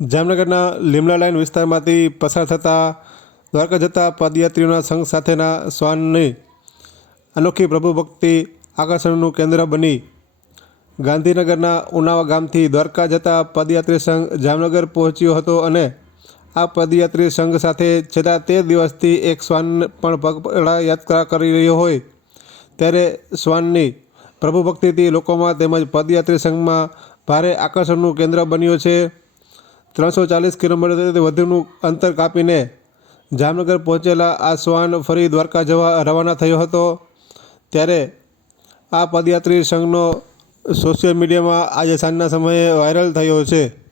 જામનગરના લીમડા લાઇન વિસ્તારમાંથી પસાર થતા દ્વારકા જતા પદયાત્રીઓના સંઘ સાથેના શ્વાનની અનોખી પ્રભુભક્તિ આકર્ષણનું કેન્દ્ર બની ગાંધીનગરના ઉનાવા ગામથી દ્વારકા જતા પદયાત્રી સંઘ જામનગર પહોંચ્યો હતો અને આ પદયાત્રી સંઘ સાથે છેલ્લા 13 દિવસથી એક શ્વાન પણ પગપાળા યાત્રા કરી રહ્યો હોય ત્યારે શ્વાનની પ્રભુભક્તિથી લોકોમાં તેમજ પદયાત્રી સંઘમાં ભારે આકર્ષણનું કેન્દ્ર બન્યો છે। 340 કિલોમીટરથી વધુનું અંતર કાપીને જામનગર પહોંચેલા આ શ્વાન ફરી દ્વારકા જવા રવાના થયો હતો ત્યારે આ પદયાત્રી સંઘનો સોશિયલ મીડિયામાં આજે સાંજના સમયે વાયરલ થયો છે।